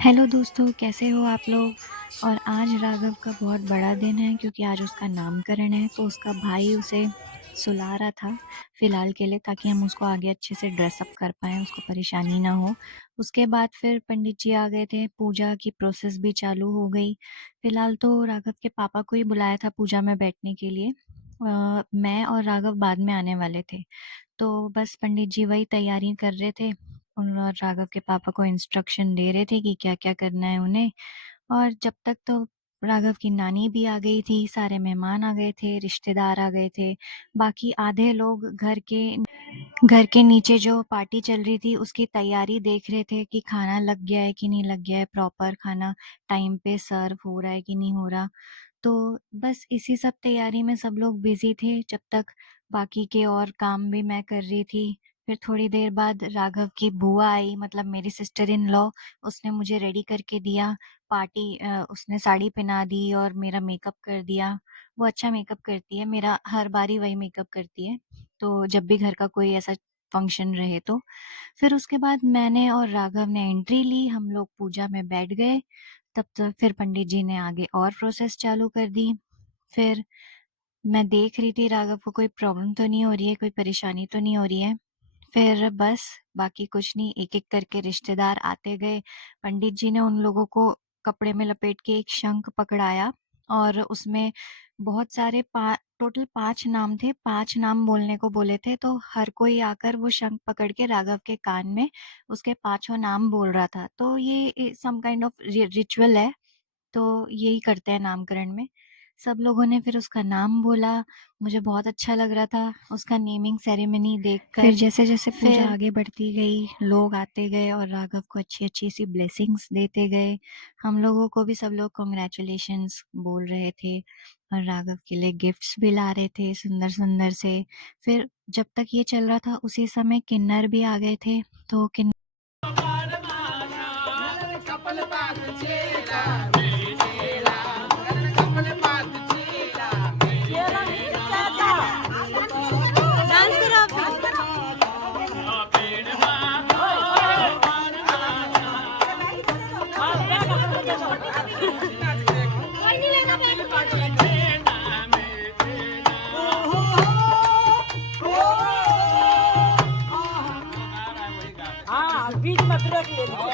Hello दोस्तों, कैसे हो आप लोग। और आज राघव का बहुत बड़ा दिन है क्योंकि आज उसका नामकरण है। तो उसका भाई उसे सुला रहा था फ़िलहाल के लिए, ताकि हम उसको आगे अच्छे से ड्रेसअप कर पाएँ, उसको परेशानी ना हो। उसके बाद फिर पंडित जी आ गए थे, पूजा की प्रोसेस भी चालू हो गई। फ़िलहाल तो राघव के पापा को ही बुलाया था पूजा में बैठने के लिए। मैं और राघव बाद में आने वाले थे। तो बस पंडित जी वही तैयारी कर रहे थे और राघव के पापा को इंस्ट्रक्शन दे रहे थे कि क्या-क्या करना है उन्हें। और जब तक तो राघव की नानी भी आ गई थी, सारे मेहमान आ गए थे, रिश्तेदार आ गए थे। बाकी आधे लोग घर के नीचे जो पार्टी चल रही थी उसकी तैयारी देख रहे थे कि खाना लग गया है कि नहीं लग गया है, प्रॉपर खाना टाइम पे सर्व हो रहा है कि नहीं हो रहा। तो बस इसी सब तैयारी में सब लोग बिज़ी थे, जब तक बाकी के और काम भी मैं कर रही थी। फिर थोड़ी देर बाद राघव की बुआ आई, मतलब मेरी सिस्टर इन लॉ। उसने मुझे रेडी करके दिया, उसने साड़ी पहना दी और मेरा मेकअप कर दिया। वो अच्छा मेकअप करती है, मेरा हर बारी वही मेकअप करती है, तो जब भी घर का कोई ऐसा फंक्शन रहे तो। फिर उसके बाद मैंने और राघव ने एंट्री ली, हम लोग पूजा में बैठ गए। तब तक फिर पंडित जी ने आगे और प्रोसेस चालू कर दी। फिर मैं देख रही थी राघव को कोई प्रॉब्लम तो नहीं हो रही है, कोई परेशानी तो नहीं हो रही है। फिर बस बाकी कुछ नहीं, एक-एक करके रिश्तेदार आते गए। पंडित जी ने उन लोगों को कपड़े में लपेट के एक शंख पकड़ाया और उसमें बहुत सारे पा टोटल 5 नाम थे, 5 नाम बोलने को बोले थे, तो हर कोई आकर वो शंख पकड़ के राघव के कान में उसके पाँचों नाम बोल रहा था। तो ये सम काइंड ऑफ रिचुअल है, तो यही करते हैं नामकरण में। सब लोगों ने फिर उसका नाम बोला, मुझे बहुत अच्छा लग रहा था उसका नेमिंग सेरेमनी देखकर। फिर जैसे-जैसे पूजा आगे बढ़ती गई, लोग आते गए और राघव को अच्छी-अच्छी सी ब्लेसिंग्स देते गए। हम लोगों को भी सब लोग कांग्रेचुलेशंस बोल रहे थे और राघव के लिए गिफ्ट्स भी ला रहे थे सुंदर-सुंदर से। फिर जब तक ये चल रहा था उसी समय किन्नर भी आ गए थे, तो किन बीच में ब्रेक ले लो।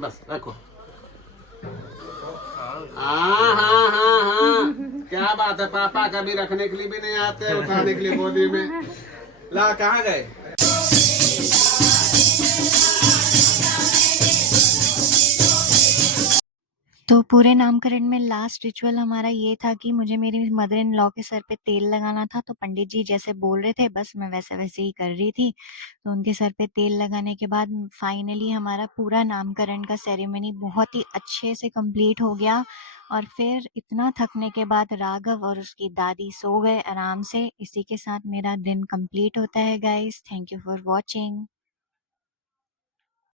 बस रखो। हाँ हाँ हाँ हाँ, क्या बात है, पापा कभी रखने के लिए भी नहीं आते, उठाने के लिए गोदी में। ला, कहाँ गए? तो पूरे नामकरण में लास्ट रिचुअल हमारा ये था कि मुझे मेरी मदर इन लॉ के सर पे तेल लगाना था। तो पंडित जी जैसे बोल रहे थे बस मैं वैसे-वैसे ही कर रही थी। तो उनके सर पे तेल लगाने के बाद फाइनली हमारा पूरा नामकरण का सेरेमनी बहुत ही अच्छे से कंप्लीट हो गया। और फिर इतना थकने के बाद राघव और उसकी दादी सो गए आराम से। इसी के साथ मेरा दिन कंप्लीट होता है guys. Thank you for watching.